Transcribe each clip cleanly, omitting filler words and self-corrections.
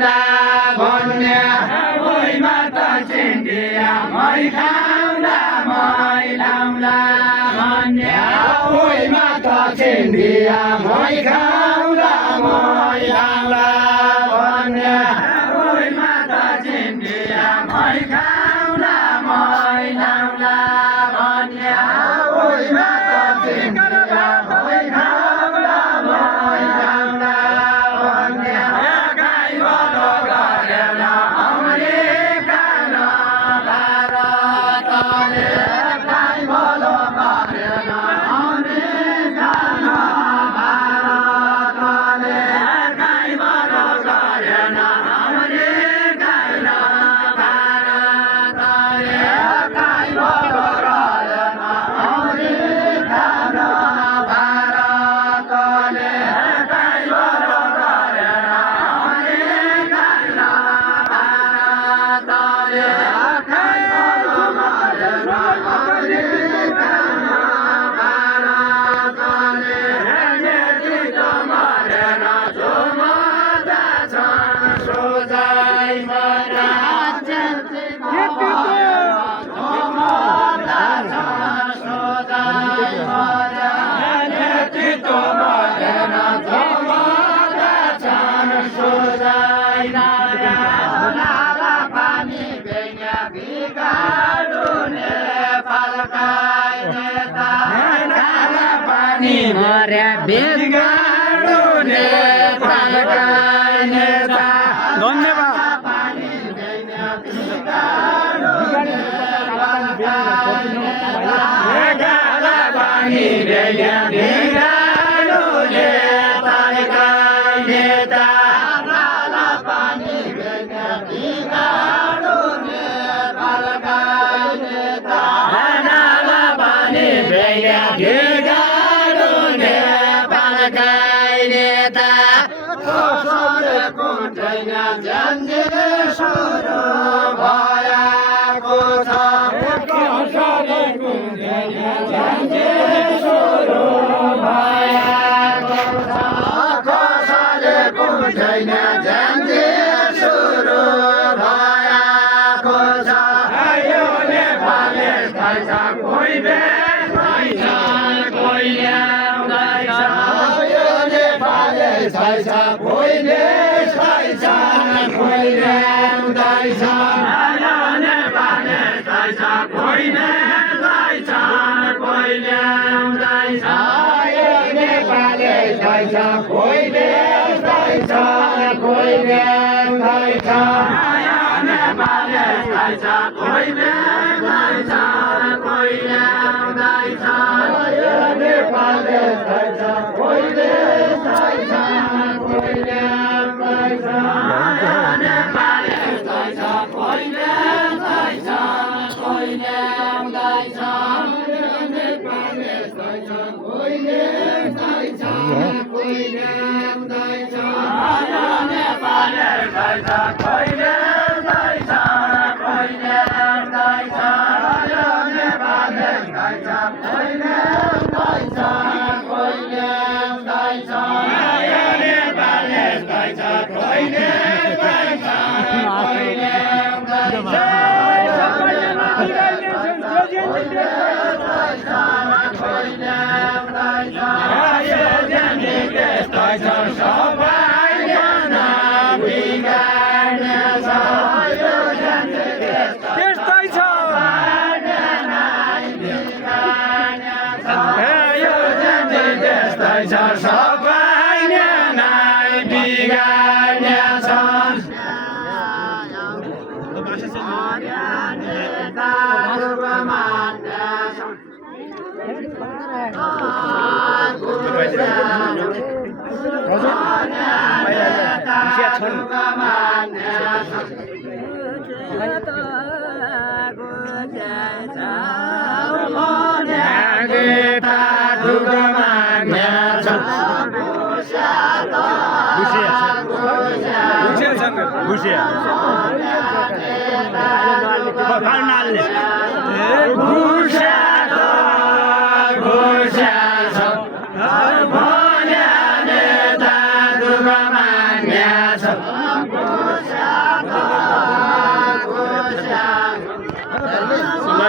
खाउँला भन्ने ओइ माता चिन्डिया मै खाउँला मै लाउँला भन्ने ओइ माता चिन्डिया मै खाउँला मै लाउँला भन्ने ओइ माता चिन्डिया मै खाउँला मै लाउँला भन्ने ओइ माता चिन्डिया मै खाउँला मै लाउँला भन्ने गाई बलो गरेर अमेरिका न भारतले गाई बलो गरेर अमेरिका न भारतले गाई बलो गरेर अमेरिका न भारतले गाई बलो गरेर अमेरिका न भारतले गाई बलो गरेर अमेरिका न भारतले गाई बलो गरेर अमेरिका न भारतले नेतृत्व मरेन जो मर्दा छन् सोझै मरा नेतृत्व मर्दा छन् सोझै मरा नेतृत्व मरेन जो मर्दा छन् सोझै मरा नाला पानी बेङ्या बिगार्ने फल्काइ नेता नाला पानी मर्या बिगार्ने फल्काइ नेता धन्यवाद। पानी बेङ्या बिगार्ने फल्काइ नेता गाला पानी बेङ्या बिगार्ने फल्काइ नेता गाला पानी बेङ्या बिगार्ने फल्काइ नेता नाला पानी बेङ्या बिगार्ने फल्काइ नेता कसले कुट्दैन जन्जिर सुरु भएको छ कसले कुट्दैन जन्जिर सुरु भएको छ कसले कुट्दैन जन्जिर सुरु भएको छ यो नेपालले खाइछ कोही बेच्दैछ कोही ल्याउँदैछ यो नेपालले खाइछ कोही बेच्दैछ कोही ल्याउँदैछ यो नेपालले खाइछ कोही बेच्दैछ कोही ल्याउँदैछ यो नेपालले खाइछ कोही बेच्दैछ कोही ल्याउँदैछ यो नेपालले खाइछ कोही बेच्दैछ कोही ल्याउँदैछ यो नेपालले खाइछ कोही बेच्दैछ कोही ल्याउँदैछ यो नेपालले खाइछ कोही बेच्दैछ कोही ल्याउँदैछ यो नेपालले खाइछ कोही बेच्दैछ कोही ल्याउँदैछ यो नेपालले खाइछ कोही बेच्दैछ कोही ल्याउँदैछ यो नेपालले खाइछ कोही ल्याउँदैछ कोही ल्याउँदैछ यो नेपालले खाइछ कोही ल्याउँदैछ कोही ल्याउँदैछ कोही ल्याउँदैछ यो देश सबै ज्ञान बिगार्ने छ यो त्यस्तै छ। यो त्यस्तै छ सबै नै बिगार्ने छ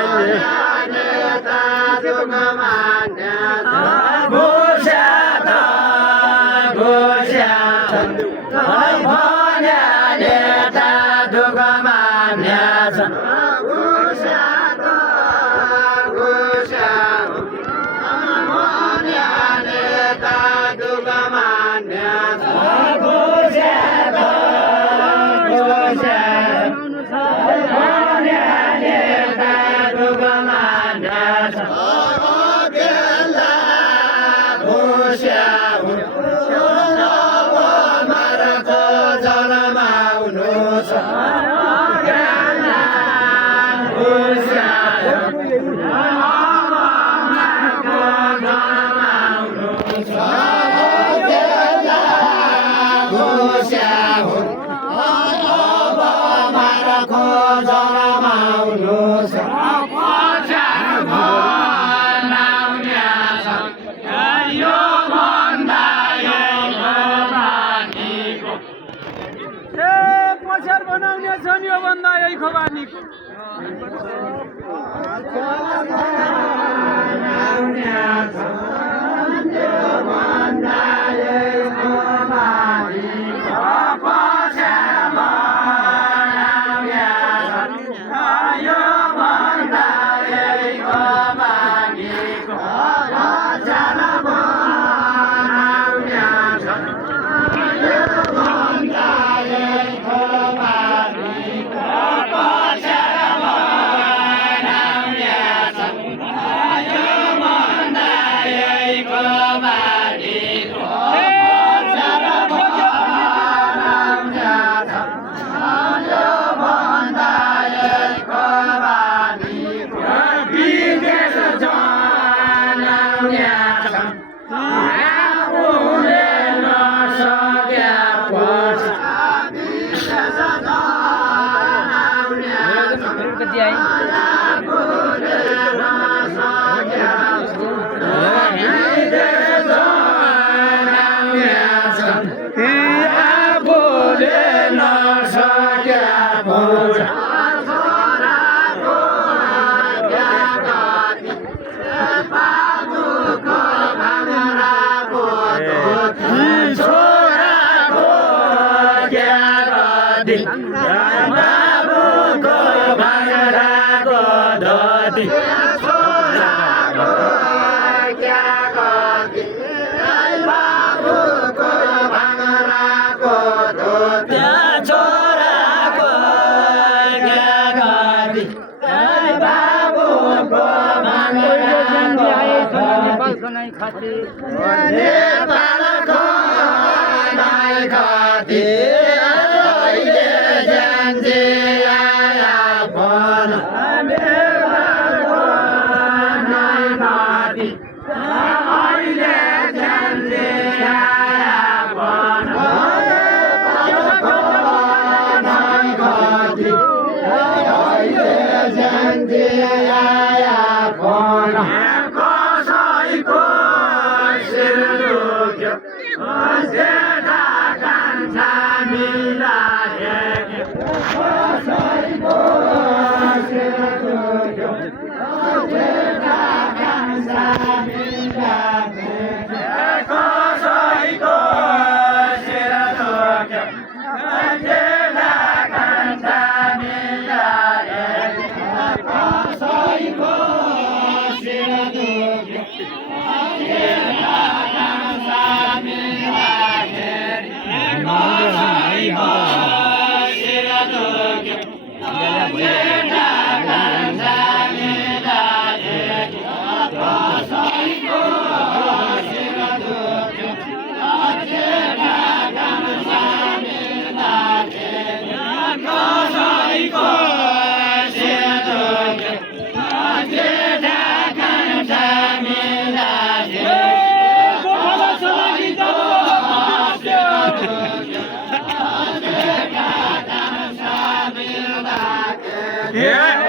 अहिले पछार बनाउने छ नि यो भन्दा यही खोबानीको Yeah.